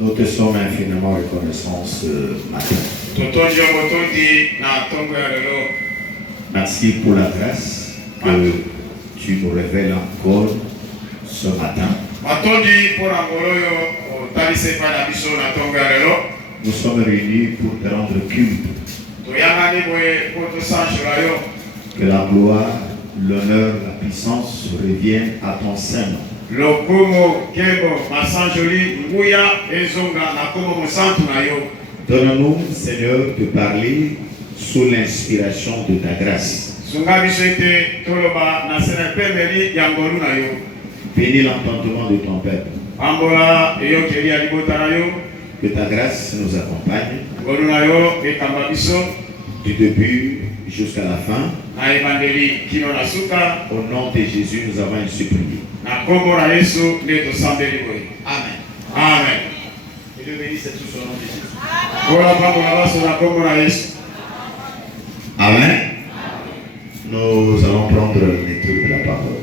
Nous te sommes infiniment reconnaissants ce matin. Merci pour la grâce que tu nous révèles encore ce matin. Nous sommes réunis pour te rendre culte. Que la gloire, l'honneur, la puissance reviennent à ton Saint-Nom. Donne-nous, Seigneur, de parler sous l'inspiration de ta grâce. Bénis l'entendement de ton peuple. Que ta grâce nous accompagne du début jusqu'à la fin. Au nom de Jésus, nous avons ainsi prié. Amen. Amen. Et le béni, c'est tout son nom de Jésus. Amen. Nous allons prendre le lecture de la parole.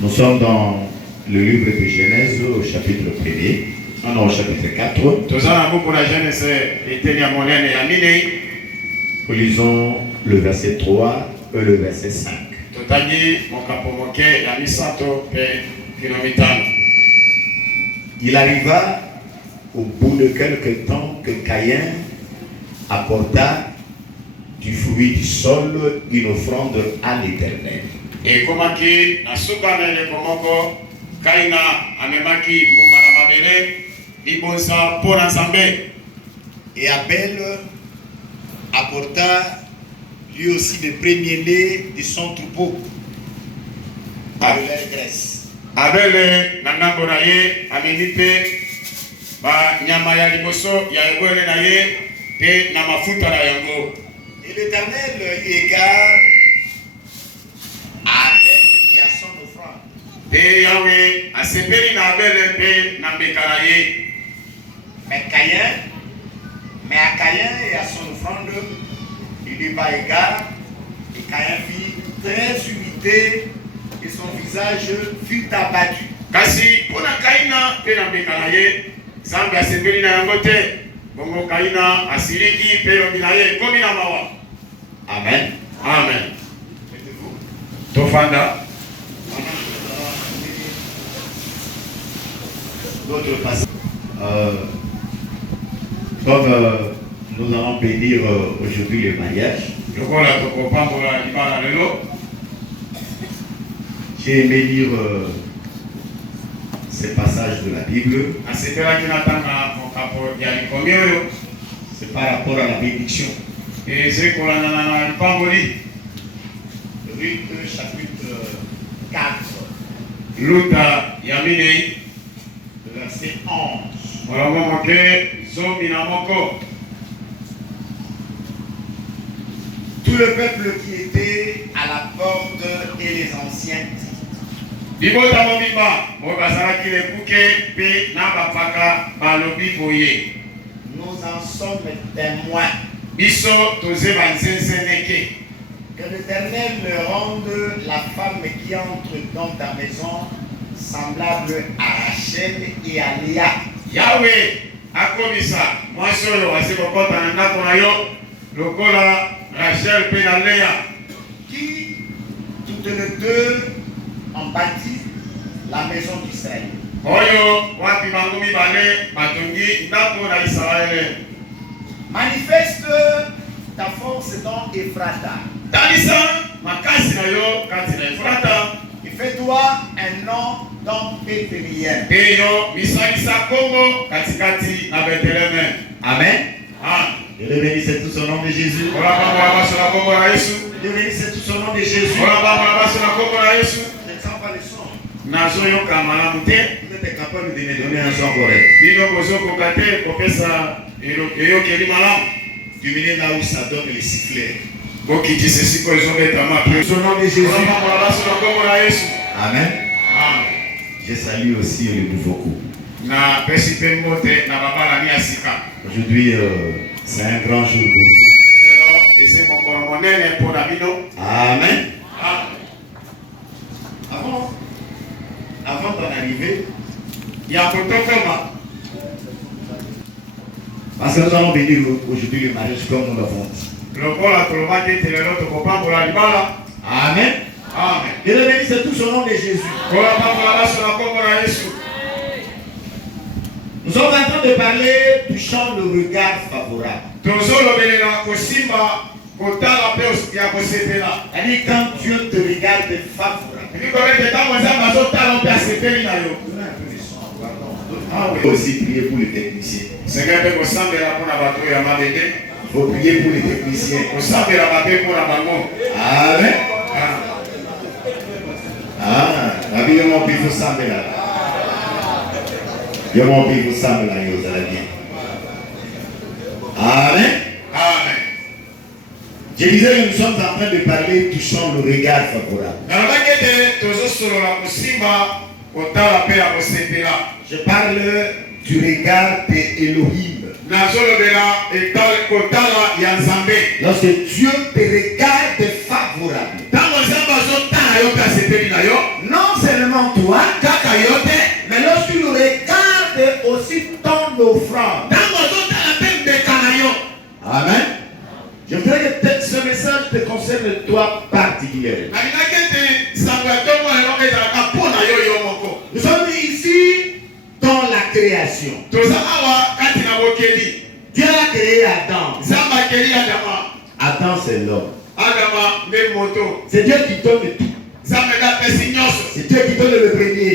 Nous sommes dans le livre de Genèse au chapitre 1er. Non, au chapitre 4. Nous lisons le verset 3 et le verset 5. Il arriva au bout de quelque temps que Caïn apporta du fruit du sol une offrande à l'Éternel. Et Abel apporta lui aussi le premier-né de son troupeau de leur graisse. Abel nangambonaye amenipe ba nyama ya liboso ya ebwele na ye te na mafuta na yango. Et l'Éternel égare à Abel et à son offrande. Te Yahweh asepeli na Abel pe na mbekala ye. Mais à Caïn et à son offrande, il n'est pas égard. Et Caïn fit très humilié et son visage fut abattu. Kasi pona Kaina pe na mbekala ye, Zambi asepeli na yango te. Bongo Kaina asiriki pe lobina ye komi na mawa. Amen. Amen. Tofanda. D'autres passages. Comme nous allons bénir aujourd'hui le mariage, j'ai aimé lire ces passages de la Bible. C'est par rapport à la bénédiction. Ruth chapitre 4. Verset 11. Tout le peuple qui était à la porte et les anciens dit: nous en sommes témoins. Que l'Éternel me rende la femme qui entre dans ta maison semblable à Rachel et à Léa. Yahweh akomisa mwasi oyo asikokota na ndako na yo lokola Rachel pe na Léa, qui toutes les deux ont bâti la maison d'Israël. oyo wapi bango mibale batongi ndako na Israele. Manifeste ta force dans Ephrata. Talisa makasi na yo kati na Efrata. Et fais-toi un nom dans Bethléem. Peyo misalisa Kongo katikati na Bethléem. Amen. Amen. Dieu bénisse tout son nom de Jésus. Ola baba basona Kongo na Yesu. Dieu bénisse tout son nom de Jésus. Ola baba basona Kongo na Yesu. Je ne sens pas le son. Nazo yo kamala mute. Vous êtes capable de me donner un son correct. Bino bozo kokate kopesa eyo keli malamu. Diminuez là où ça donne les sifflets. Son nom de Jésus. Amen. Je salue aussi le nouveau couple. Aujourd'hui, c'est un grand jour pour vous. Amen. Parce que nous allons bénir aujourd'hui le mariage comme nous l'avons dit. Amen. Amen. Et le béni, c'est tout au nom de Jésus. Nous sommes en train de parler du chant le regard favorable. C'est-à-dire quand Dieu te regarde favorable. Aussi prier pour les techniciens. Il faut prier pour les techniciens. Amen. Ah, la vie de mon pays vous semble là. De mon pays vous semble là, vous allez bien. Amen. Amen. Je disais que nous sommes en train de parler touchant le regard favorable. Je parle du regard d'Elohim. Lorsque Dieu te regarde favorable, non seulement toi, mais lorsque tu regardes aussi ton offrande. Amen. Je voudrais que ce message te concerne toi particulièrement. Nous sommes ici dans la création. Dieu a créé Adam. Adam, c'est l'homme. C'est Dieu qui donne tout. C'est Dieu qui donne le premier.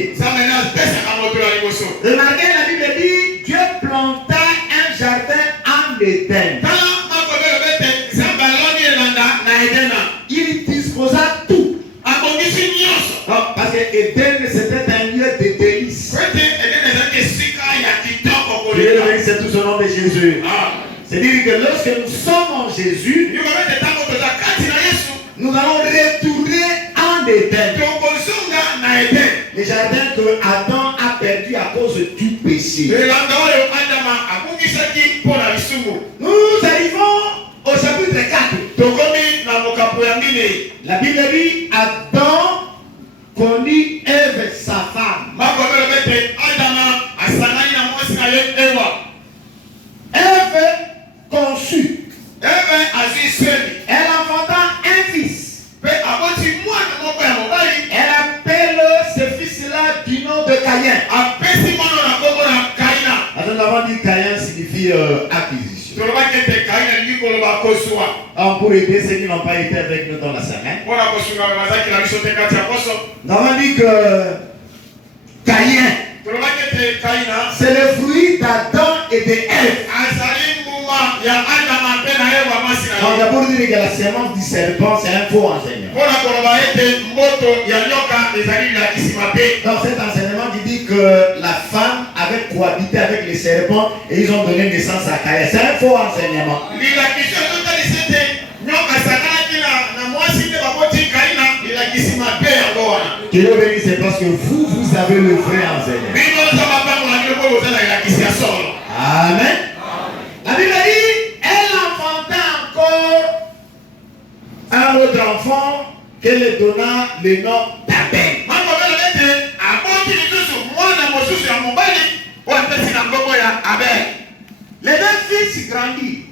Remarquez, la Bible dit Dieu planta un jardin en Éden. Il disposa tout. Parce que Éden, c'était un lieu de délices. C'est tout au nom de Jésus. C'est-à-dire que lorsque nous sommes en Jésus, nous allons retourner en Éden. Le jardin que Adam a perdu à cause du péché. Nous arrivons au chapitre 4. La Bible dit Adam connut Ève, sa femme. Ève conçut. Elle enfanta un fils. Elle appelle ce fils-là du nom de Caïn. Nous avons dit Caïn signifie acquisition. Pour aider ceux qui n'ont pas été avec nous dans la semaine, nous avons dit que Caïn, c'est le fruit d'Adam et de Ève. Donc d'abord dire que la sémence du serpent, c'est un faux enseignement. Donc cet enseignement qui dit que la femme avait cohabité avec les serpents et ils ont donné naissance à Caïn. C'est un faux enseignement. Dieu bénisse, c'est parce que vous avez le vrai enseignement. Amen. La Bible dit, elle enfanta encore un autre enfant qu'elle donna le nom d'Abel. Les deux fils grandirent.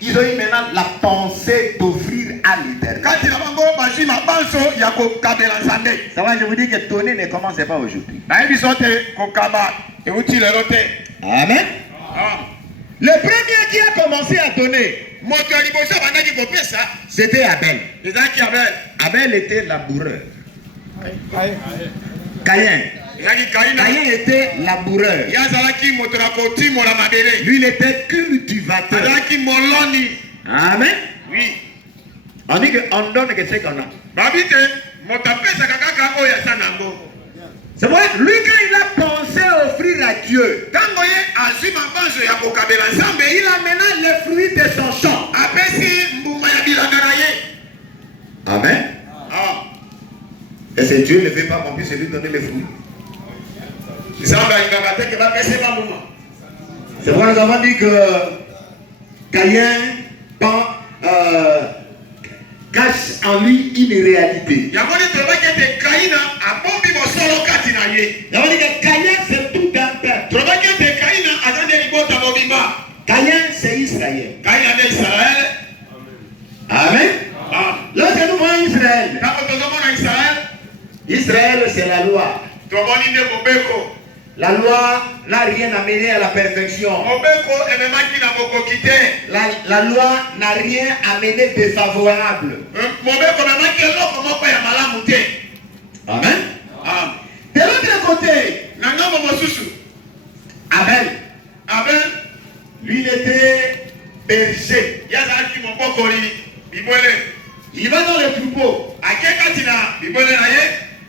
Ils ont eu maintenant la pensée d'offrir à l'Éternel. Ça va, je vous dis que donner ne commence pas aujourd'hui. Amen. Le premier qui a commencé à donner, c'était Abel. Abel était laboureur. Caïn était laboureur. Lui, il était cultivateur. Amen. Oui. On dit qu'on donne que ce qu'on a. C'est vrai, lui quand il a pensé offrir à Dieu, il a maintenant le fruit de son champ. Amen. Et c'est Dieu ne veut pas qu'on puisse lui donner les fruits. C'est vrai, nous avons dit que Caïn cache en lui une réalité. Caïn, c'est tout un peuple. Caïn, c'est Israël. Amen. Lorsque nous voyons Israël, Israël, c'est la loi. La loi n'a rien amené à la perfection. La loi n'a rien amené de favorable. Amen. De l'autre côté, Abel, lui, il était berger. Il va dans le troupeau.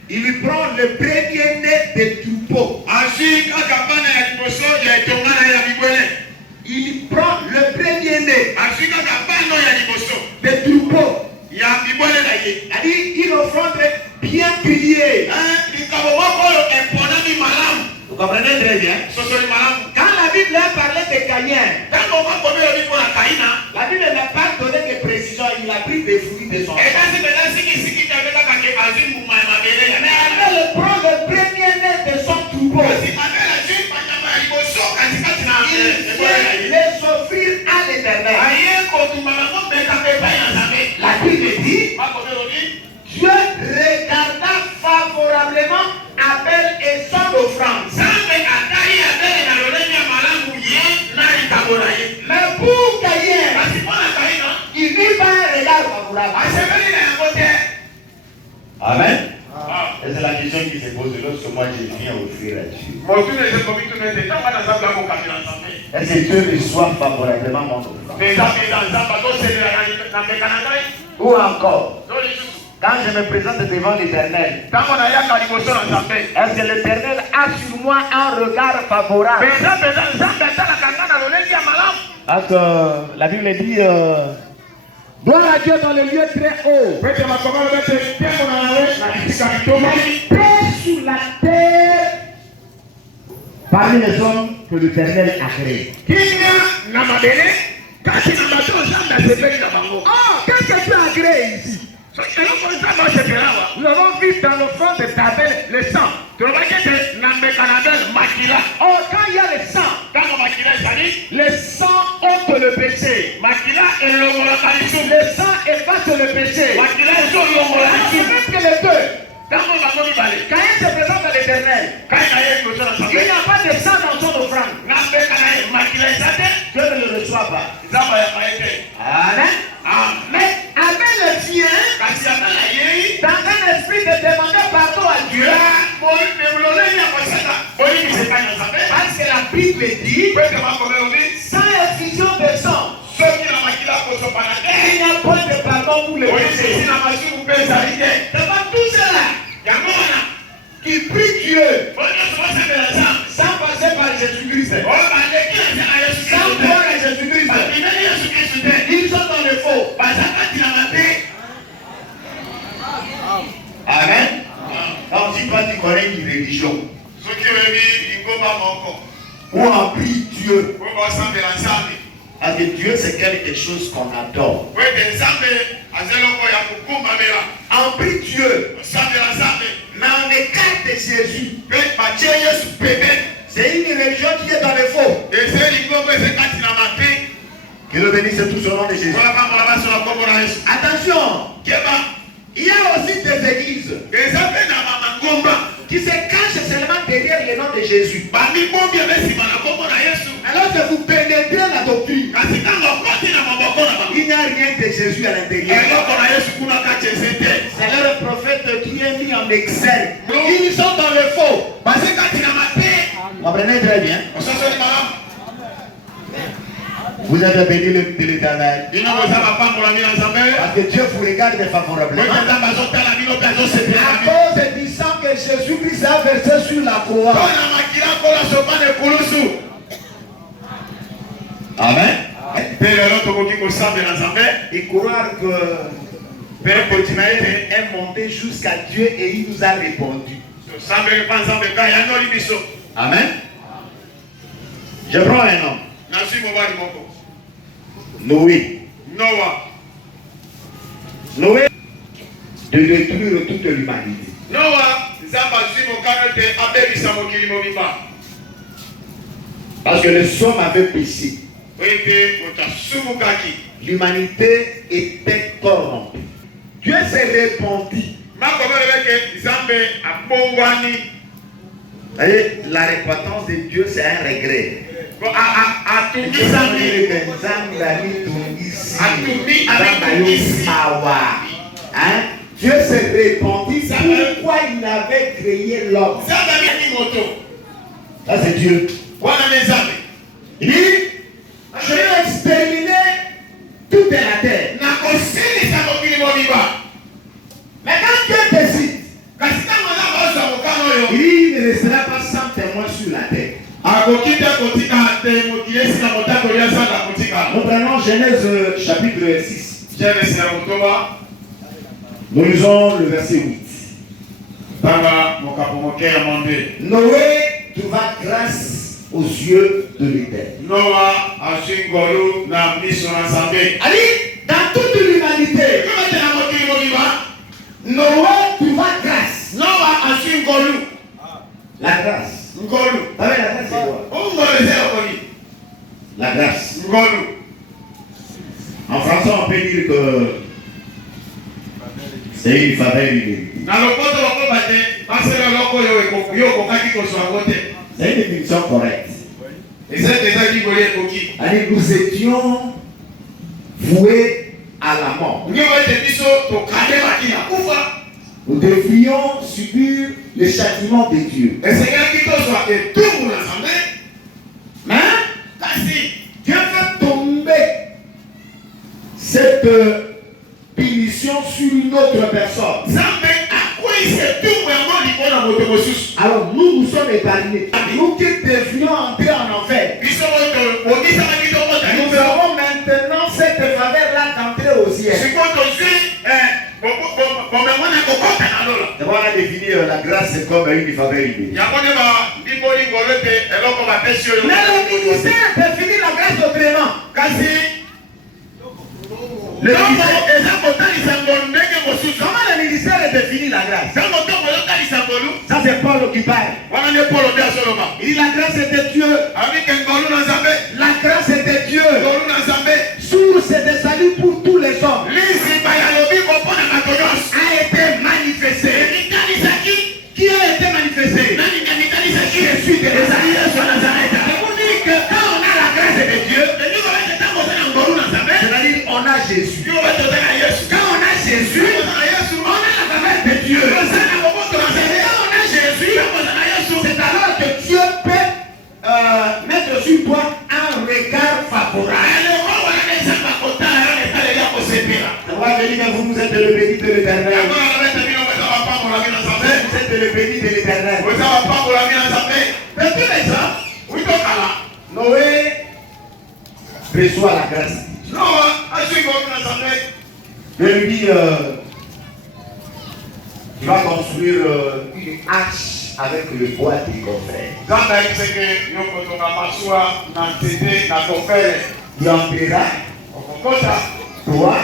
Il lui prend le premier-né des troupeaux. Il prend le premier-né des troupeaux. Il offrande bien pilier. Vous comprenez très bien? Quand la Bible a parlé de Caïn, la Bible n'a pas donné de précision. Il a pris des fruits de son. Mais Abel prend le premier-né de son troupeau. Il vient les offrir à l'Éternel. La Bible dit, Dieu regarda favorablement Abel et son offrande. Mais pour Caïn, il vit pas un regard favorable. Amen. Et c'est la question qui se pose lorsque moi je viens offrir à Dieu. Est-ce que Dieu reçoit favorablement mon offrande? Ou encore, quand je me présente devant l'Éternel, est-ce que l'Éternel a sur moi un regard favorable? Parce que la Bible dit gloire à Dieu dans le lieu très haut. Paix sur la terre parmi les hommes que l'Éternel a créés. Qu'est-ce que tu as créé ici? Nous avons vu dans le front de Abel le sang. Oh, quand il y a le sang, le sang ôte le péché. Le sang efface le péché. Même que les deux. Caïn se présente à l'Éternel. Il n'y a pas de sang dans son offrande. Dieu ne le reçoit pas. Amen. Mais Abel vient dans un esprit de demander pardon à Dieu. Parce que la Bible dit, sans effusion de sang, il n'y a pas de pardon pour le péché. Devant tout cela, qui prie Dieu sans passer par Jésus-Christ, sans croire à Jésus-Christ, ils sont dans le faux. Amen. On ne dit pas du connais une religion. Ou on prie Dieu. Parce que Dieu c'est quelque chose qu'on adore. On prie Dieu. Mais on écarte Jésus. C'est une religion qui est dans le faux. Que le bénisse tout son nom de Jésus. Attention. Il y a aussi des églises qui se cachent seulement derrière le nom de Jésus. Alors que vous pénétrez la doctrine, il n'y a rien de Jésus à l'intérieur. C'est leur prophète qui est mis en exergue. Ils sont dans le faux. Vous comprenez très bien. Vous êtes béni de l'Éternel. Parce que Dieu vous regarde favorablement. À cause du sang que Jésus-Christ a versé sur la croix. Amen. Et croire que Père Potimaï est monté jusqu'à Dieu et il nous a répondu. Amen. Je prends un homme. Noé. Noé de détruire toute l'humanité. Parce que les hommes avaient péché. L'humanité était corrompue. Dieu s'est répandu. La repentance de Dieu, c'est un regret. Dieu s'est répandu. Pourquoi il avait créé l'homme? Ça, c'est Dieu. Il dit, je vais exterminer toute la terre. Mais quand Dieu décide, il dit, il ne restera pas sans témoin sur la terre. Nous prenons Genèse chapitre 6. Nous lisons le verset 8. Noé trouva grâce aux yeux de l'Éternel. Allez, dans toute l'humanité, Noé trouva grâce. La grâce. La grâce, c'est quoi? La grâce. En français, on peut dire que c'est une faveur illimitée. C'est une définition correcte. Allez, nous étions voués à la mort. Nous devrions subir le châtiment de Dieu. Mais Dieu fait tomber cette punition sur une autre personne. Alors nous sommes épargnés. Nous qui devions entrer en enfer. Nous verrons maintenant cette faveur-là d'entrer au ciel. On a défini la grâce comme une faveur illimitée. Mais le ministère définit la grâce autrement. Comment le ministère définit la grâce? Ça c'est Paul qui parle. Il dit la grâce est de Dieu. La grâce est de Dieu. Source de salut pour tous les hommes. A été manifesté. Qui a été manifesté? Je suis de Nazareth. Vous dites que quand on a la grâce de Dieu, c'est-à-dire on a Jésus. Quand on a Jésus, on a la faveur de Dieu. Quand on a Jésus, c'est alors que Dieu peut mettre sur toi un regard favorable. On va venir que vous êtes le béni de l'Éternel. Vous êtes le béni de l'Éternel. Mais tous les gens, Noé reçoit la grâce. Je lui dis, tu vas construire une arche avec le bois des confrères. Tu entreras, toi,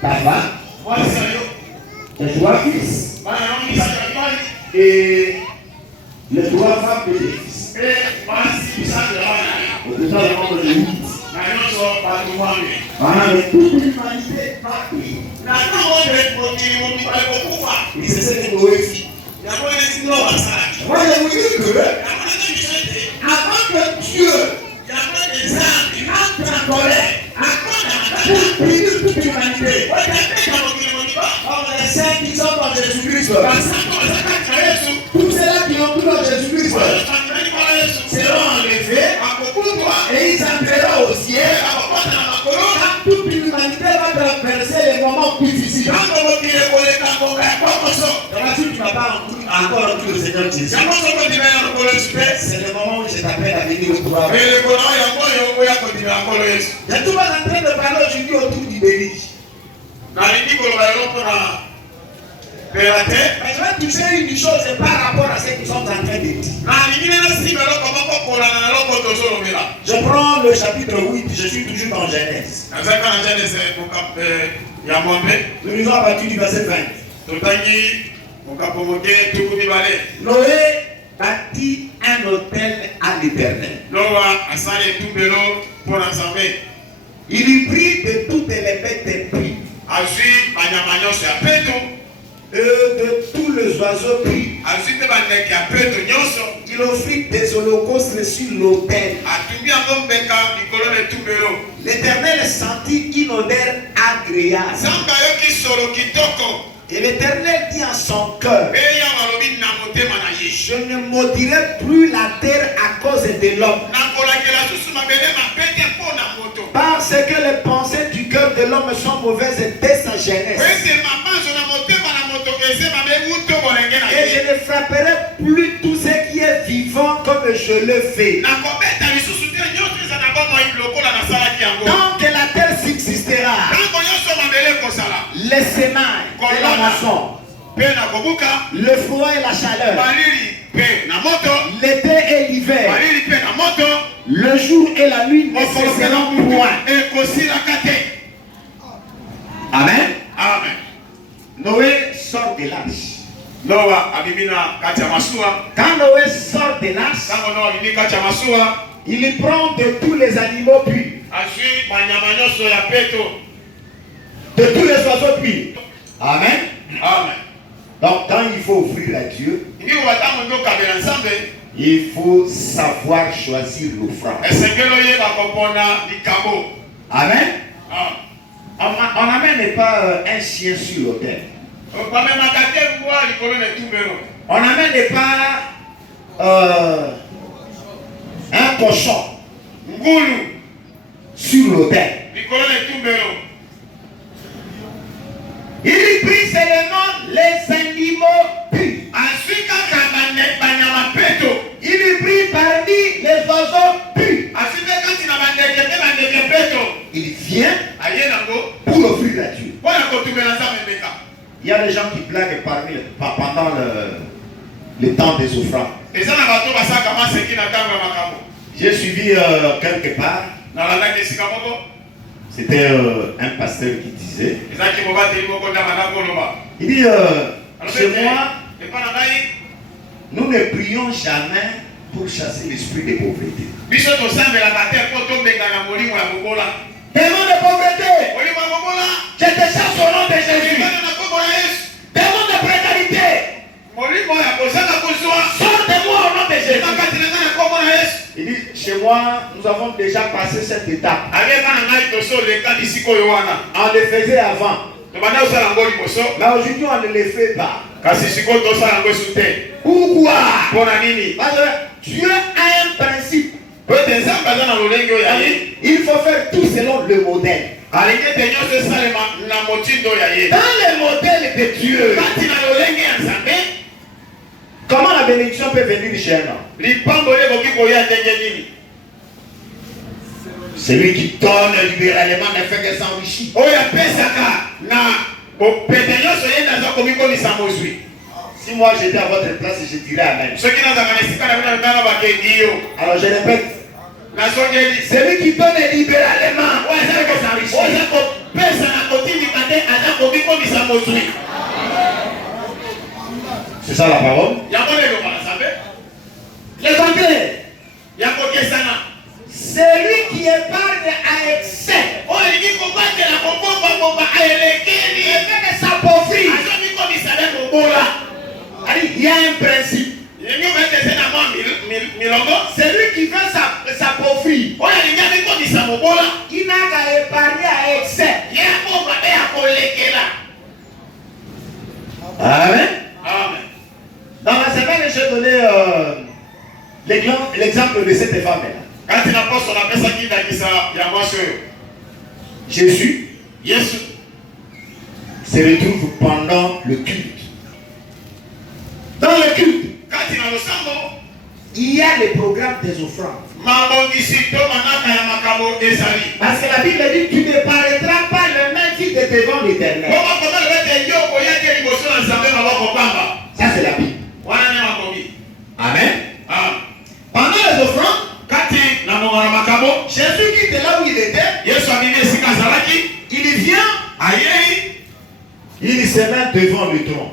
ta femme, tes trois fils, et les trois femmes de tes fils. Au-delà du nombre de 8. Voilà, toute l'humanité va prier. Et c'est ce que Noé dit. Moi, je vous dis que avant que Dieu entre en colère pour punir toute l'humanité, les saints qui sont dans Jésus-Christ, tous ceux-là qui ont cru dans Jésus-Christ seront enlevés et ils entreront au ciel. Quand toute l'humanité va traverser les moments difficiles. Tu n'as pas encore entendu le Seigneur Jésus. C'est le moment où je t'appelle à venir au pouvoir. Et tu vas en train de parler aujourd'hui autour du béni. Mais je vais toucher une chose par rapport à ce qu'ils sont en train de dire. Je prends le chapitre 8, je suis toujours dans Genèse. Nous lisons à partir du verset 20. Noé bâtit un autel à l'Éternel. Il y prit de toutes les bêtes pris. Et de tous les oiseaux pris. Il offrit des holocaustes sur l'autel. L'Éternel sentit une odeur agréable. Et l'Éternel dit en son cœur: je ne maudirai plus la terre à cause de l'homme, parce que les pensées du cœur de l'homme sont mauvaises dès sa jeunesse. Et je ne frapperai plus tout ce qui est vivant comme je le fais. Tant que la terre subsistera, les semailles et la moisson, le froid et la chaleur, l'été et l'hiver, le jour et la nuit ne cesseront point. Amen. Amen. Noé sort de l'arche. Quand Noé sort de l'arche, il y prend de tous les animaux purs, de tous les oiseaux purs. Amen. Amen. Donc quand il faut offrir à Dieu, il faut savoir choisir l'offrande. Amen. On n'amène pas un chien sur l'autel. On n'amène pas un cochon sur l'autel. Il prit seulement les animaux purs. Il prit parmi les oiseaux purs. Il vient pour offrir à Dieu. Il y a des gens qui blaguent pendant le temps des offrandes. J'ai suivi quelque part. C'était un pasteur qui disait, il dit, chez moi, nous ne prions jamais pour chasser l'esprit de pauvreté. Démon de pauvreté, je te chasse au nom de Jésus. Démon de précarité, sors de moi au nom de Jésus. Il dit, chez moi, nous avons déjà passé cette étape. On le faisait avant. Mais aujourd'hui, on ne le fait pas. Pourquoi? Parce que Dieu a un principe. Il faut faire tout selon le modèle. Dans le modèle de Dieu, comment la bénédiction peut venir chez un homme? Celui qui donne libéralement ne fait que s'enrichir. Si moi j'étais à votre place, je dirais Amen. Alors je répète, celui qui donne libéralement ne fait que s'enrichir. C'est ça la parole. Les Anglais. Celui qui épargne à excès, il fait que s'appauvrir. Il y a un principe. Celui qui veut s'appauvrir, il n'a qu'à épargner à excès. Amen. Dans la semaine, j'ai donné l'exemple de cette femme-là. Jésus se retrouve pendant le culte. Dans le culte, il y a les programmes des offrandes. Parce que la Bible dit, tu ne paraîtras pas le même fils de devant l'Éternel. Ça c'est la Bible. Amen. Pendant les offrandes, Jésus quitte là où il était. Il vient. Il se met devant le trône.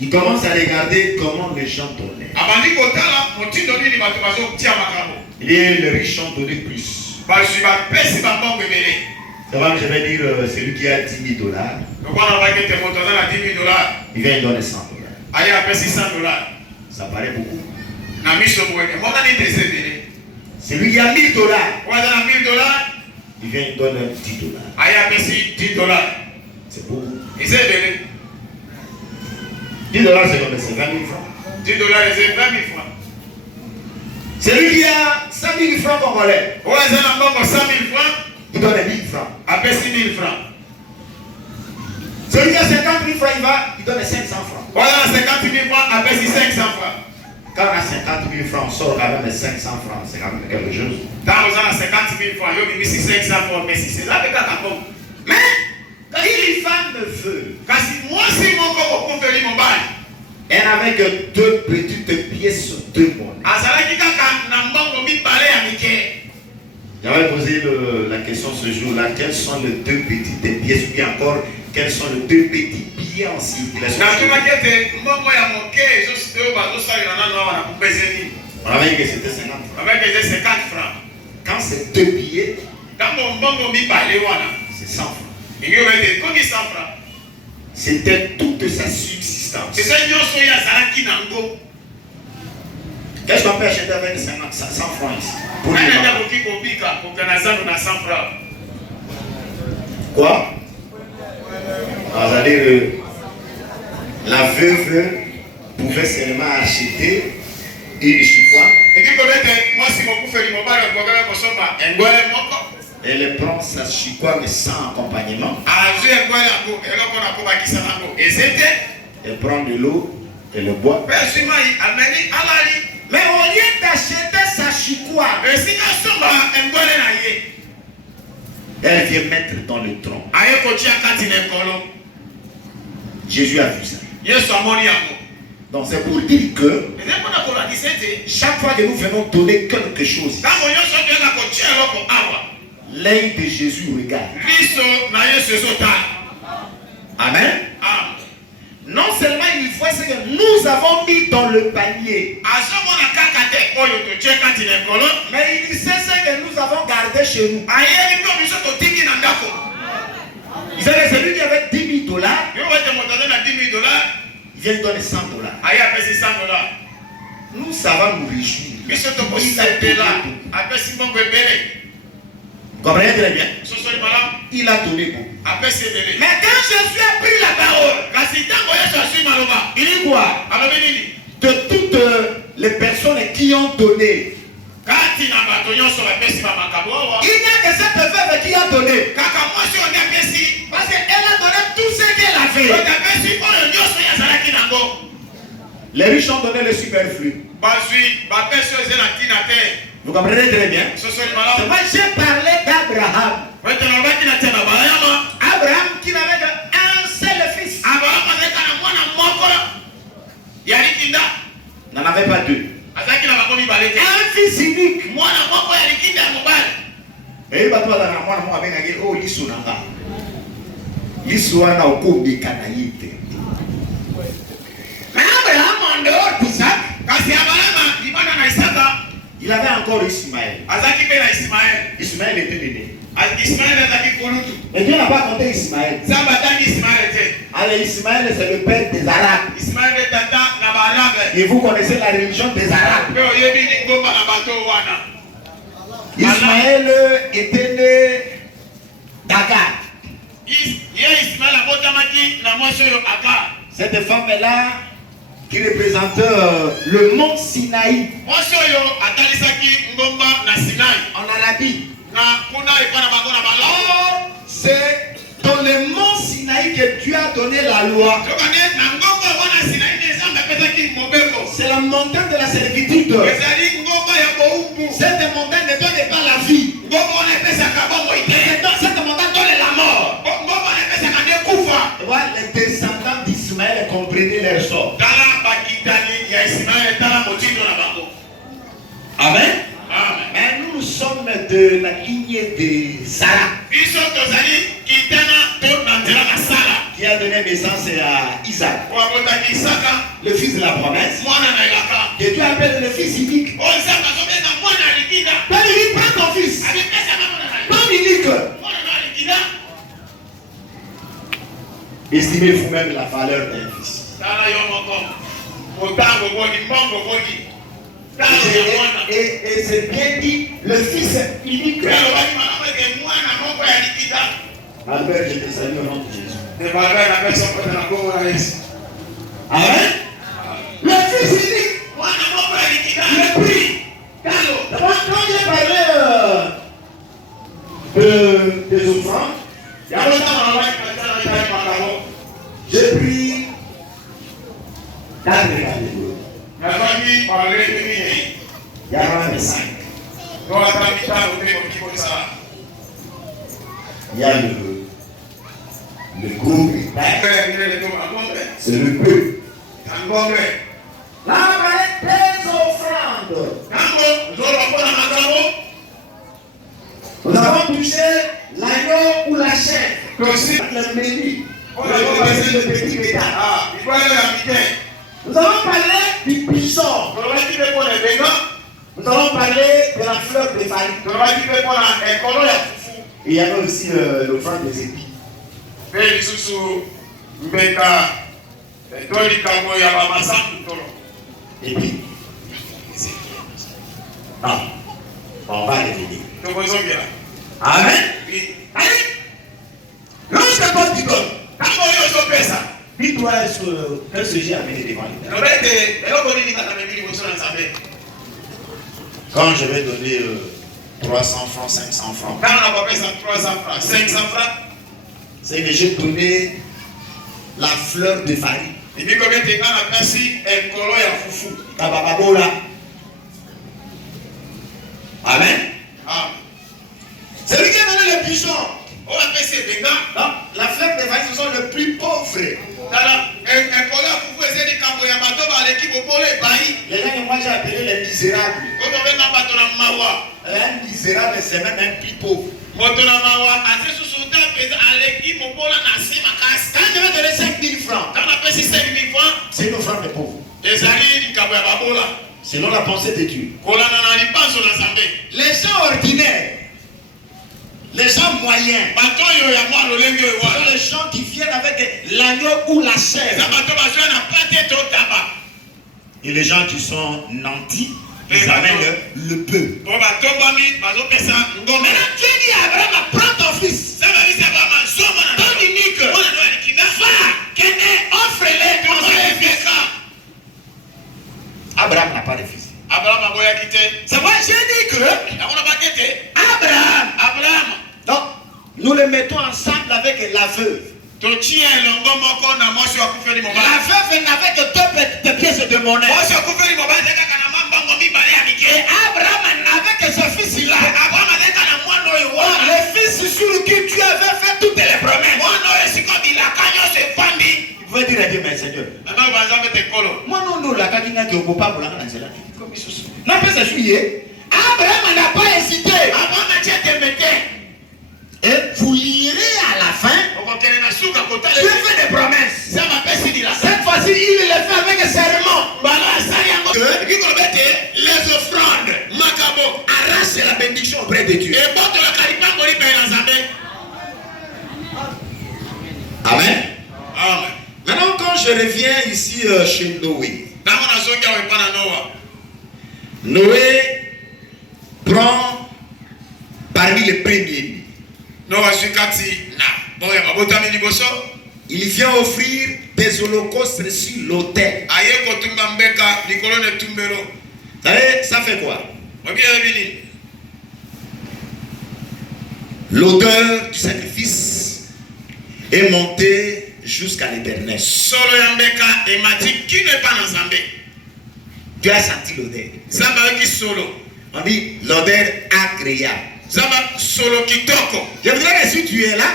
Il commence à regarder comment les gens donnaient. Il dit les riches ont donné plus. Ça va, je vais dire celui qui a 10 000 $. Il vient donner $100. Ça paraît beaucoup. Celui qui a $1 000, il vient donner $10. C'est beaucoup. $10 c'est combien? C'est 20 000 francs. $10 c'est 20 000 francs. Celui qui a 100 000 francs congolais, il donne 1 000 francs. Celui qui a 50 000 francs, il donne 500 francs. Quand on a 50 000 francs, on sort quand même 500 francs. C'est quand même quelque chose. Mais quand une femme veut, elle n'avait que 2 petites pièces de monnaie. J'avais posé la question ce jour-là, quelles sont les 2 petites pièces, ou bien encore, quels sont les 2 petits billets en circulation? On avait dit que c'était 50 francs. Quand c'est 2 billets, c'est 100 francs. C'était toute sa subsistance. Qu'est-ce qu'on peut acheter avec 100 francs ici? Pour quoi? C'est-à-dire la veuve pouvait seulement acheter une chicoine. Elle prend sa chicoine sans accompagnement. Elle prend de l'eau et le boit. Mais au lieu d'acheter sa chicoine, elle vient mettre dans le tronc. Jésus a vu ça. Donc c'est pour dire que chaque fois que nous venons donner quelque chose, l'œil de Jésus regarde. Amen. Non seulement il voit ce que nous avons mis dans le panier, mais il sait ce que nous avons gardé chez nous. Il sait que celui qui avait 10 000 $, il vient donner $100. Nous, ça va nous réjouir. Vous comprenez très bien? Il a donné beaucoup. Mais quand Jésus a pris la parole, il dit quoi? De toutes les personnes qui ont donné, il n'y a que cette veuve qui a donné. Parce qu'elle a donné tout ce qu'elle avait. Les riches ont donné le superflu. Vous comprenez très bien? Moi j'ai parlé d'Abraham. Abraham qui n'avait qu'un seul fils. N'en avait pas 2. Un fils unique. Et il va toi dans la moine avec oh l'issounanga. L'issouana au cours des canaïtes. Mais Abraham en dehors d'Isaac, il avait encore Ismaël. Ismaël était né. Mais Dieu n'a pas compté Ismaël. Alors Ismaël c'est le père des Arabes. Et vous connaissez la religion des Arabes. Ismaël était né d'Agar. Cette femme-là qui représente le mont Sinaï en Arabie. C'est dans le mont Sinaï que Dieu a donné la loi. C'est la montagne de la servitude. Cette montagne ne donne pas la vie. Cette montagne donne la mort. Les descendants d'Ismaël comprenaient leur sort. Amen. Mais nous sommes de la lignée de Sarah, qui a a donné naissance à Isaac, le fils de la promesse, que Dieu appelle le fils unique. Père unique, prends ton fils. Pas unique. Estimez vous-même la valeur d'un fils. Et c'est bien dit, le fils unique. Albert, je te salue au nom de Jésus. Amen. Le fils unique. Le prix. Quand j'ai parlé des offrandes, j'ai pris 4 catégories. Il y a 25. Il y a le groupe, c'est le peu. Là, on va parler des offrandes. Nous avons touché l'agneau ou la chèvre. Le menu. Le petit bétail. Nous avons parlé du pigeon. Nous avons parlé de la fleur de farine. Et il y avait aussi l'offrande des épis. Et puis, non, on va revenir. Amen. Allez, lorsque je te pose du code, dis-toi quel sujet a mené devant l'Éternel. Quand je vais donner 300 francs, 500 francs, c'est que j'ai donné la fleur de farine. Amen. C'est lui qui a donné le pigeon. Non, la fleur de farine, ce sont les plus pauvres. Les gens que moi j'ai appelé les misérables. Un misérable, c'est même un plus pauvre. Quand je vais donner 5 000 francs, c'est une offrande de pauvre. Selon la pensée de Dieu. Les gens ordinaires, les gens moyens, sont les gens qui viennent avec l'agneau ou la chair. Et les gens qui sont nantis, ils amènent le peu. Maintenant Dieu dit à Abraham, prends ton fils, ton unique, va, offre-le. Abraham n'a pas de fils. C'est moi, j'ai dit que Abraham, donc nous le mettons ensemble avec la veuve. La veuve n'avait que 2 pièces de monnaie. Et Abraham n'avait que ce fils-là. Le fils sur qui tu avais fait toutes les promesses. Vous pouvez dire à Dieu, mais Seigneur. Moi non, la kakina qui est pas pour la canne. Non, mais c'est juillet. Abraham n'a pas hésité. Et vous lirez à la fin. Dieu fait des promesses. Cette fois-ci, il le fait avec un serment. Les offrandes arrachent la bénédiction auprès de Dieu. Amen. Maintenant, quand je reviens ici chez Noé, Noé prend parmi les premiers. Il vient offrir des holocaustes sur l'autel. Vous savez, ça fait quoi? L'odeur du sacrifice est montée jusqu'à l'Éternel. Tu as senti l'odeur. On dit l'odeur agréable. Je voudrais que si tu es là,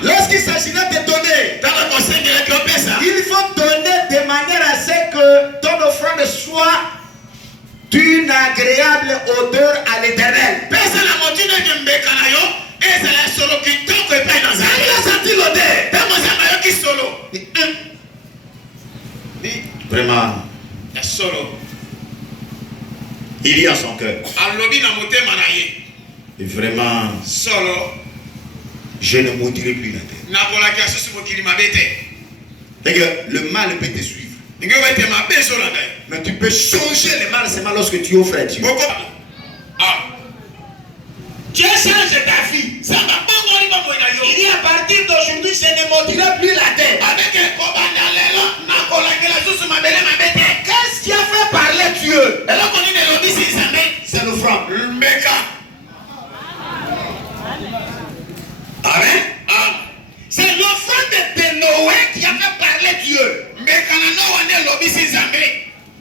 lorsqu'il s'agira de donner, il faut donner de manière à ce que ton offrande soit d'une agréable odeur à l'Éternel. Il a senti l'odeur. Vraiment, il y a son cœur. Et vraiment, je ne maudirai plus la terre. Le mal peut te suivre. Mais tu peux changer le mal seulement lorsque tu offres à Dieu. Dieu change ta vie. Il dit à partir d'aujourd'hui, je ne maudirai plus la terre. Qu'est-ce qui a fait parler Dieu? C'est l'offrande. Amen. C'est l'offrande de Noé qui a fait parler Dieu.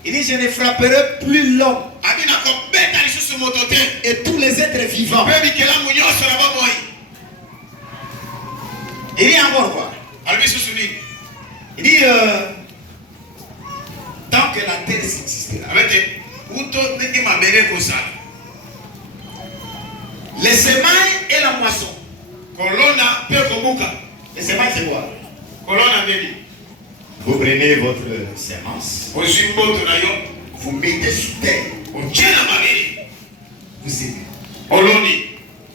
Il dit, je ne frapperai plus l'homme et tous les êtres vivants. Il dit encore quoi? Il dit, tant que la terre subsistera, les semailles et la moisson. Les semailles, c'est quoi? Vous prenez votre semence, vous mettez sur terre, vous aimez.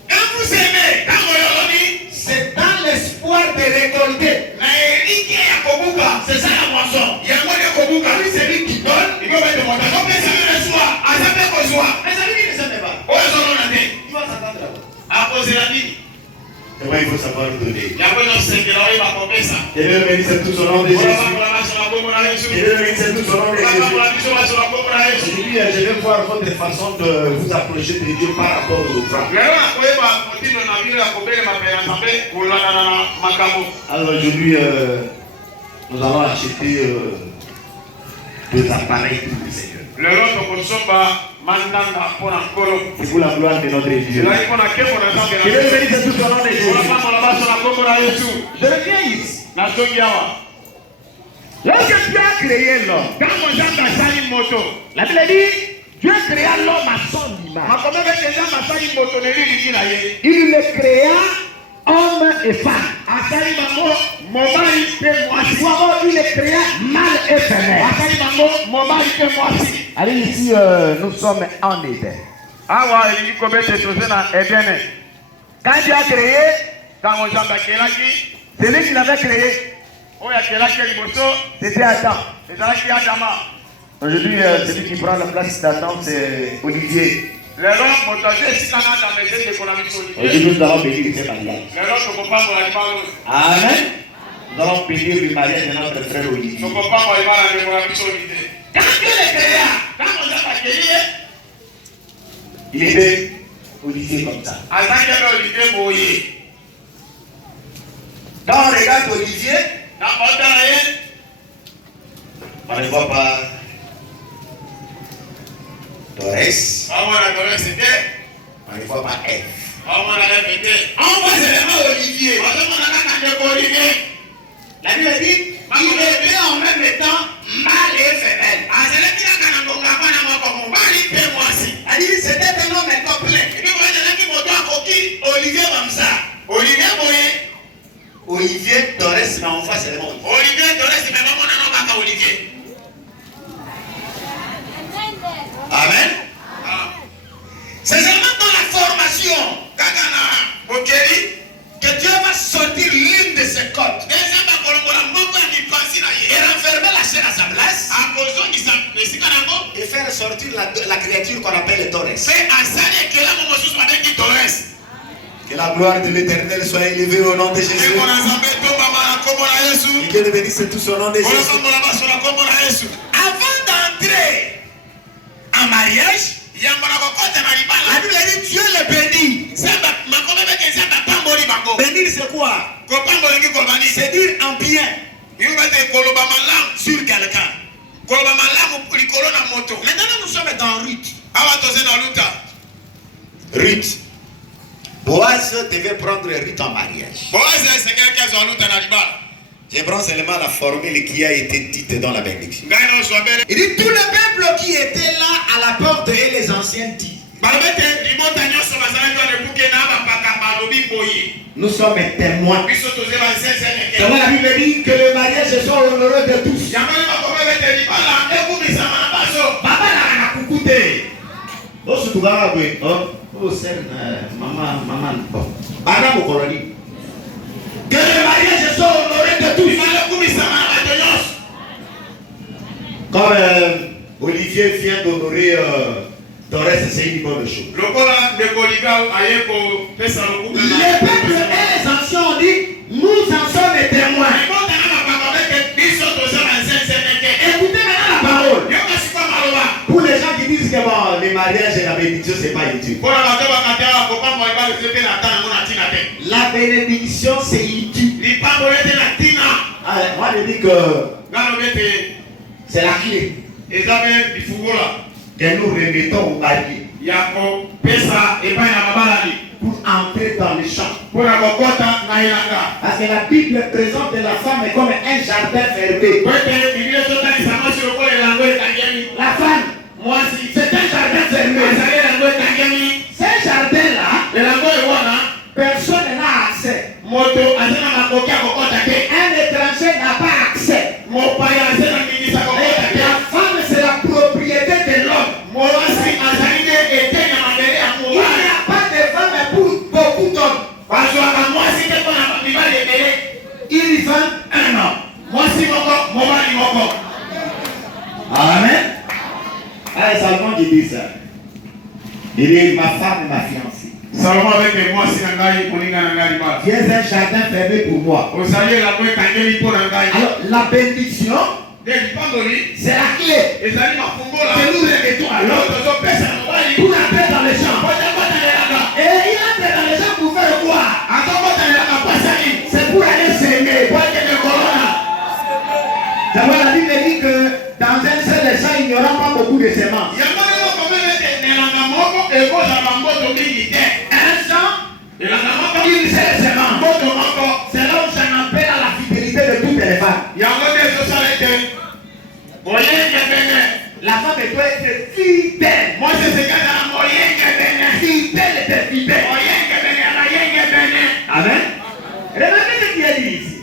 Quand vous aimez, c'est dans l'espoir de récolter. C'est ça la moisson. Lui, c'est lui qui donne. Mais celui qui ne s'en est pas. Il va s'attendre là-bas. Et moi, il faut savoir donner. Que Dieu bénisse tout son nom de Jésus. Que Dieu bénisse tout son nom de Jésus. Aujourd'hui, je vais voir votre façon de vous approcher de Dieu par rapport aux offrandes. Alors aujourd'hui, nous allons acheter 2 appareils pour le Seigneur. C'est pour la gloire de notre Dieu. Que Dieu bénisse tout son nom de Jésus. Je reviens ici. Lorsque Dieu a créé l'homme, la Bible dit, Dieu créa l'homme à son image. Il le créa homme et femme. Il le créa mâle et femelle. Allez ici, nous sommes en Éden. Quand Dieu a créé, c'est lui qui l'avait créé. C'était Adam. Aujourd'hui, celui qui prend la place d'Adam, c'est Olivier. Aujourd'hui, nous allons bénir ce mariage. Amen. Nous allons bénir le mariage de notre frère Olivier. Quand Dieu le créa, il était Olivier comme ça. Quand on regarde Olivier, on ne voit pas Dorès. On ne voit pas Ève. On voit seulement Olivier. La Bible dit, il était en même temps mâle et femelle. C'était un homme complet. Olivier Dorès, mais on voit seulement Olivier. Amen. C'est seulement dans la formation que Dieu va sortir l'une de ses côtes et renfermer la chair à sa place et faire sortir la créature qu'on appelle le Torres. Que la gloire de l'Éternel soit élevée au nom de Jésus. Et que Dieu bénisse tout son nom de Jésus. Avant d'entrer en mariage, la Bible dit Dieu le bénit. Bénir c'est quoi? C'est dire en bien sur quelqu'un. Maintenant nous sommes dans Ruth. Ruth. Boaz devait prendre Ruth en mariage. Je prends seulement la formule qui a été dite dans la bénédiction. Il dit tout le peuple qui était là à la porte et les anciens disent. Nous sommes témoins. La Bible dit que le mariage soit honoré de tous. Baba na kukute. Osu tugawa kwe. Oh sen maman. Bana mo koloni. Que le mariage soit honoré de tous. Comme Olivier vient d'honorer Torres, c'est une bonne chose. Le peuple et les anciens ont dit, nous en sommes les témoins. Écoutez maintenant la parole. Pour les gens qui disent que bon, les mariages et la bénédiction, c'est pas utile. La bénédiction, c'est utile. Moi, je dis que c'est la clé. Que nous remettons au marié pour entrer dans le champ. Parce que la Bible présente la femme comme un jardin fermé. La femme, c'est un jardin fermé. Ce jardin-là, personne n'a accès. Un étranger n'a pas accès. La femme, c'est la propriété de l'homme. Il n'y a pas de femme pour beaucoup d'hommes. Il vend un homme. Amen. Allez, Salomon qui dit ça. Il dit ma femme et ma fiancée. Salomon avec moi, c'est un viens un jardin fermé pour moi. Alors, la bénédiction, c'est la clé. Que nous remettons à l'autre pour entrer dans les champs. Et il entre dans les champs pour faire quoi? C'est pour aller s'aimer. D'abord, la Bible dit que dans un seul champ, il n'y aura pas beaucoup de semences. Un champ, une seule semence. C'est là où j'en appelle à la fidélité de toutes les femmes. La femme doit être fidèle. Fidèle et fidèle. Amen. Regardez ce qu'il a dit ici.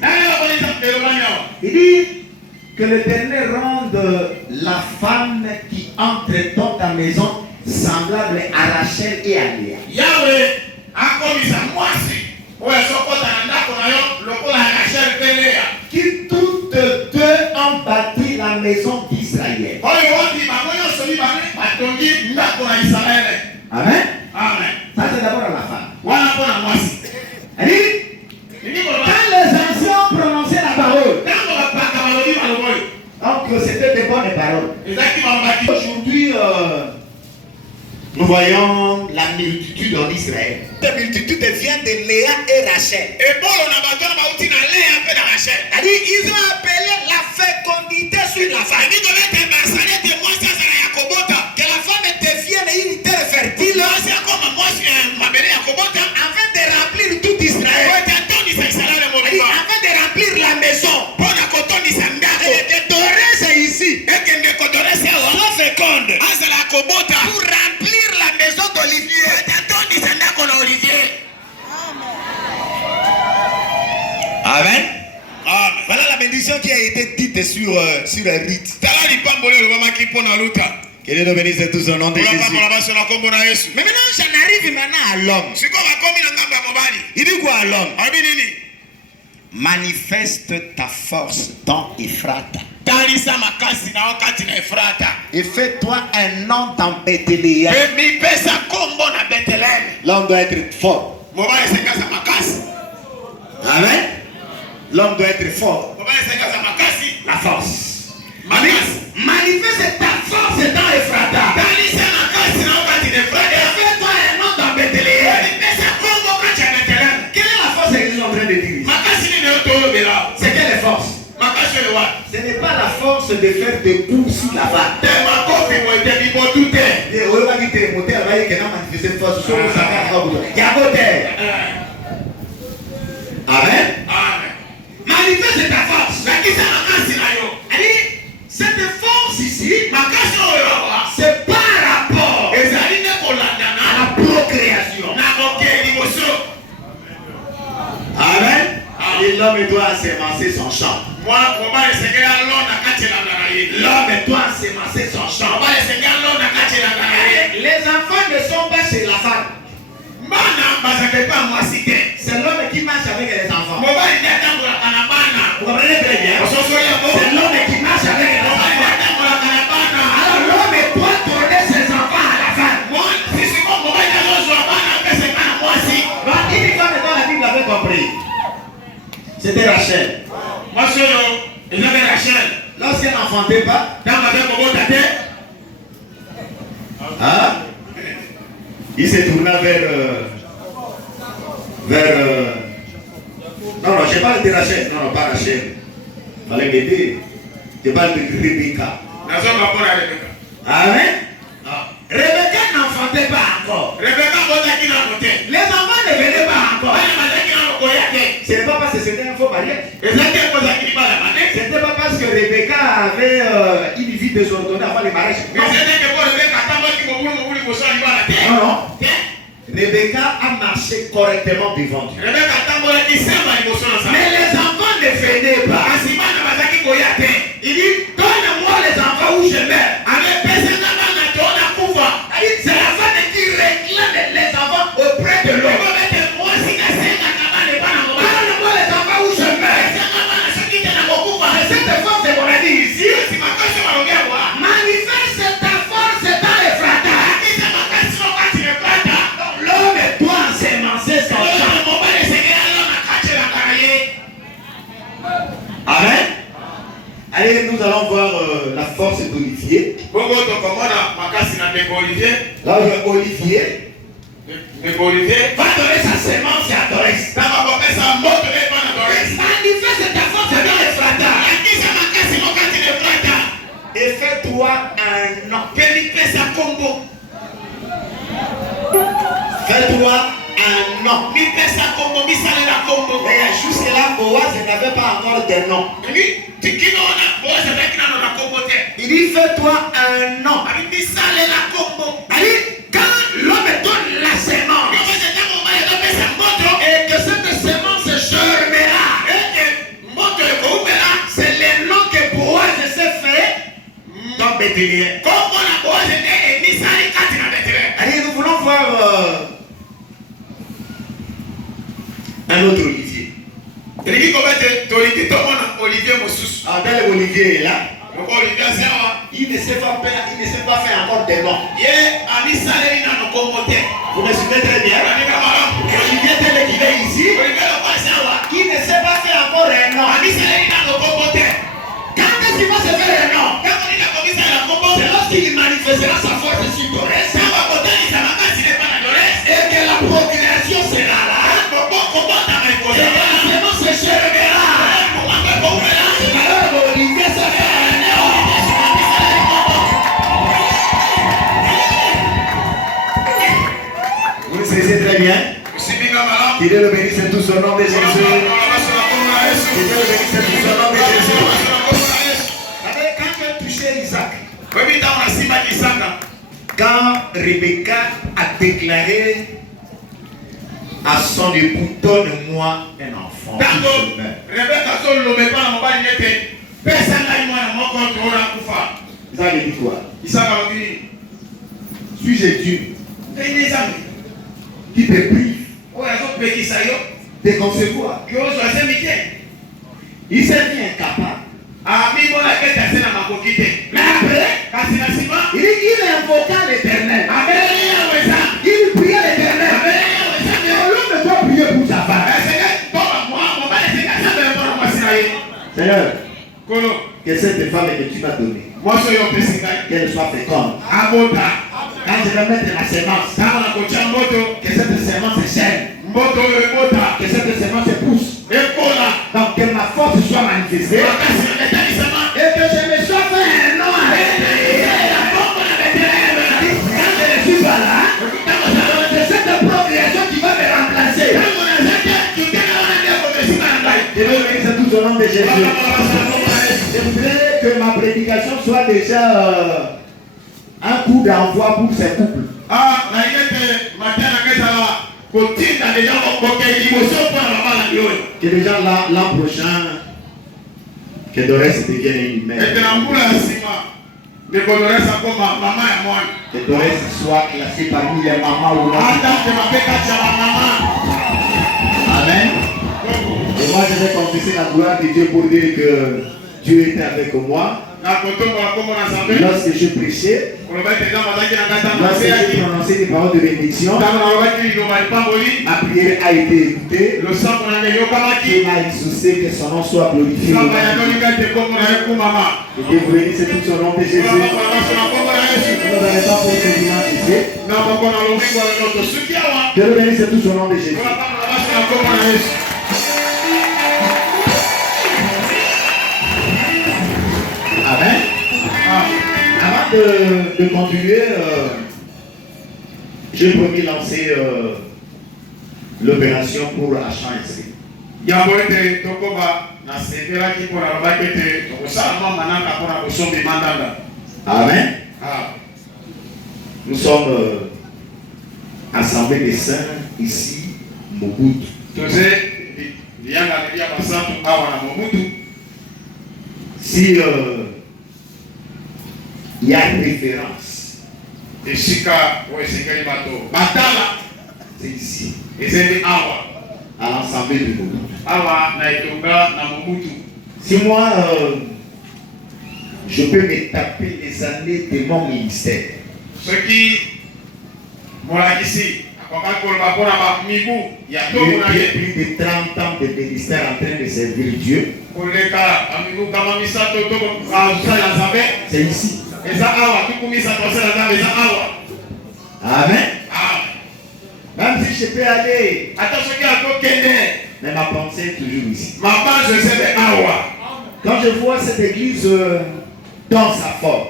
Il dit que l'Éternel rende la femme qui entre dans ta maison semblable à Rachel et à Léa. Qui toutes deux ont bâti la maison d'Israël. Amen. Ça c'est d'abord la femme. Elle dit, quand les anciens ont prononcé la parole, donc c'était des bonnes paroles. Aujourd'hui, nous voyons la multitude en Israël. Cette multitude vient de Léa et Rachel. C'est-à-dire, ils ont appelé la fécondité sur la femme. Que la femme devienne une terre fertile afin de remplir tout Israël. Afin de remplir la maison. Et de Torres ici. Soit féconde. Pour remplir la maison d'Olivier. Amen. Voilà la bénédiction qui a été dite sur un rite. Que Dieu nous bénisse tous au nom de Jésus. Mais maintenant, j'en arrive maintenant à l'homme. Il dit quoi à l'homme? Manifeste ta force dans Ephrata. Et fais-toi un nom dans Bethléem. L'homme doit être fort. Amen. L'homme doit être fort. La force. Manifeste ta force dans Ephrata. Fais-toi un nom dans Bethléem. Quelle est la force qu'ils sont en train de dire? C'est quelle est force? Ce n'est pas la force de faire des coups sur la vague. Amen. Manifeste ta force. Cette force ici, c'est par rapport à la procréation. Amen. Et l'homme doit semencer son champ. L'homme doit semencer son champ. Les enfants ne sont pas chez la femme. C'est l'homme qui marche avec les enfants. Vous comprenez très bien? C'est l'homme qui marche avec les enfants. Alors l'homme doit donner ses enfants à la femme. Une femme dans la Bible avait compris. C'était Rachel. Lorsqu'elle n'enfantait pas, il se tourna non, je parle de Rachel. Non, pas Rachel. Fallait m'aider. Je parle de Rebecca. Amen. Rebecca n'enfantait pas encore. Les enfants ne venaient pas encore. Ce n'est pas parce que c'était un faux mariage. C'était pas parce que Rebecca avait une vie désordonnée avant le mariage. Non. Rebecca a marché correctement devant Dieu. Mais les enfants ne venaient pas. Il dit, donne-moi les enfants où je meurs. C'est la femme qui réclame les enfants auprès de l'homme. Donne-moi les enfants où je meurs. Cette force est mon avis ici. Manifeste ta force dans les fratas. L'homme doit s'émancer son champ. Amen. Allez, nous allons voir la force d'Olivier. Là où Olivier va donner sa sémence à Dorès. Manifeste ta force dans les fratas. Et fais-toi un nom. Fais-toi un nom. Et jusque-là, Boaz n'avait pas encore de nom. Il dit fais-toi un nom. Quand l'homme donne la sémence et que cette sémence germera, c'est le nom que Boaz s'est fait dans Bethléem. Allez, nous voulons voir un autre Olivier. Dans Olivier est là. Il ne sait pas faire encore des noms. Vous me suivez très bien. Olivier tel qu'il est ici, il ne sait pas faire encore un nom. Quand est-ce qu'il va se faire un nom? C'est lorsqu'il manifestera sa force sur Dorès et que la procréation sera là. Et que la sémence se germera. Alors Olivier se fait un nom. Vous le savez très bien. Que Dieu le bénisse tout son nom de Jésus. Que Dieu le bénisse tout son nom de Jésus. Quand tu as touché Isaac, quand Rebecca a déclaré à son époux, donne-moi un enfant. Isaac dit quoi? Suis-je Dieu qui te prive de concevoir? Il s'est mis incapable. Mais après, il invoqua l'Éternel. Il pria l'Éternel. L'homme doit prier pour sa femme. Seigneur, que cette femme que tu m'as donnée, qu'elle soit féconde. Quand je vais mettre la sémence, que cette sémence gêne, que cette sémence pousse. Donc que ma force soit manifestée et que je me sois fait un nom à l'intérieur. Quand je ne suis pas là, c'est cette procréation qui va me remplacer. Je veux bénir tout au nom de Jésus. Je voudrais que ma prédication soit déjà un coup d'envoi pour ces couples. Que déjà l'an prochain, que Dorès devienne une mère. Que Dorès soit classée parmi les mamans ou non. Amen. Et moi je vais confesser la gloire de Dieu pour dire que Dieu était avec moi. Lorsque je prêchais, lorsque j'ai prononcé des paroles de bénédiction, ma prière a été écoutée. Il m'a exaucé, que son nom soit glorifié. Que Dieu vous bénisse tout son nom de Jésus. Vous n'avez pas pour ce dimanche ici. Que Dieu bénisse tout son nom de Jésus. Amen. Avant de continuer, j'ai promis lancer l'opération pour achat inscrit. Amen. Nous sommes assemblés des saints ici, Mobutu. Si il y a une référence, c'est ici, à l'ensemble de Mobutu. Si moi, je peux me taper les années de mon ministère, il y a plus de 30 ans de ministère en train de servir Dieu. C'est ici. Amen. Même si je peux aller, mais ma pensée est toujours ici. Quand je vois cette église dans sa forme,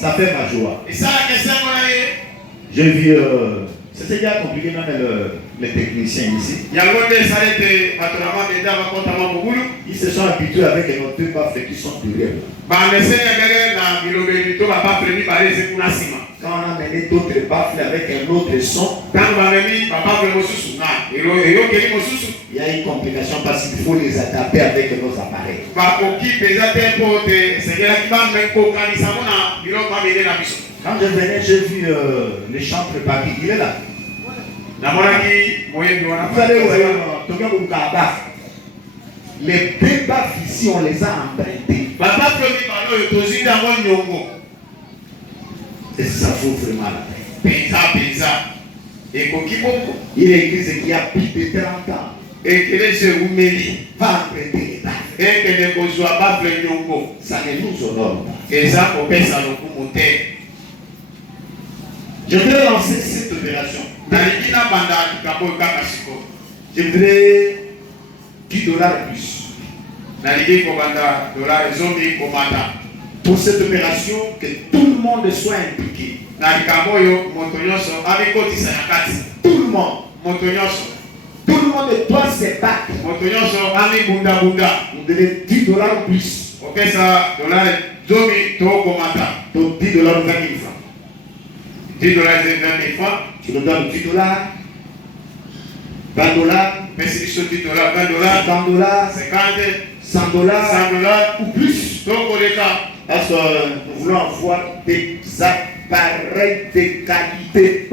ça fait ma joie. J'ai vu, c'est ce qui a compliqué même les techniciens ici. Ils se sont habitués avec les autres baffles qui sont derrière. Quand on a mené d'autres baffles avec un autre son, il y a une complication parce qu'il faut les adapter avec nos appareils. Quand je venais, j'ai vu le chantre papier, il est là. Vous allez voir, les deux baffes ici, on les a empruntés. Et ça vaut vraiment la peine. Il est écrit qu'il y a plus de 30 ans. Va emprunter les baffes. Ça ne nous honore pas. Je voudrais lancer cette opération. Je voudrais $10 plus. Pour cette opération, que tout le monde soit impliqué. Tout le monde. Tout le monde doit se battre. Vous donnez $10 plus. Donc $10 20 000 francs. $10 20 000 francs. Tu me donnes $10. $20. Merci $10, $20. $50. $100 ou plus. Parce que nous voulons avoir des appareils de qualité.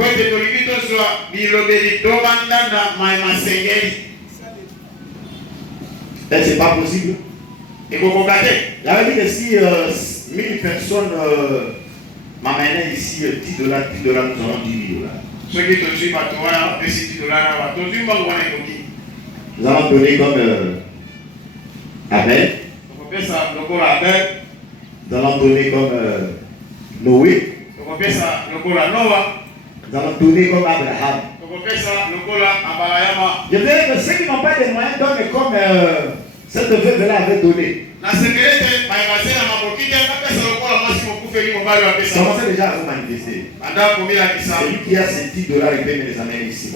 C'est pas possible. Il avait dit que si 1000 personnes m'amènent ici $10, nous allons $10. Nous allons donner comme Abel. Nous allons donner comme Noé. Nous allons donner comme Abraham. Je veux que ceux qui n'ont pas de moyens donnent comme cette veuve-là avait donné. Commencez déjà à vous manifester. Celui qui a ces $10, il peut me les amener ici.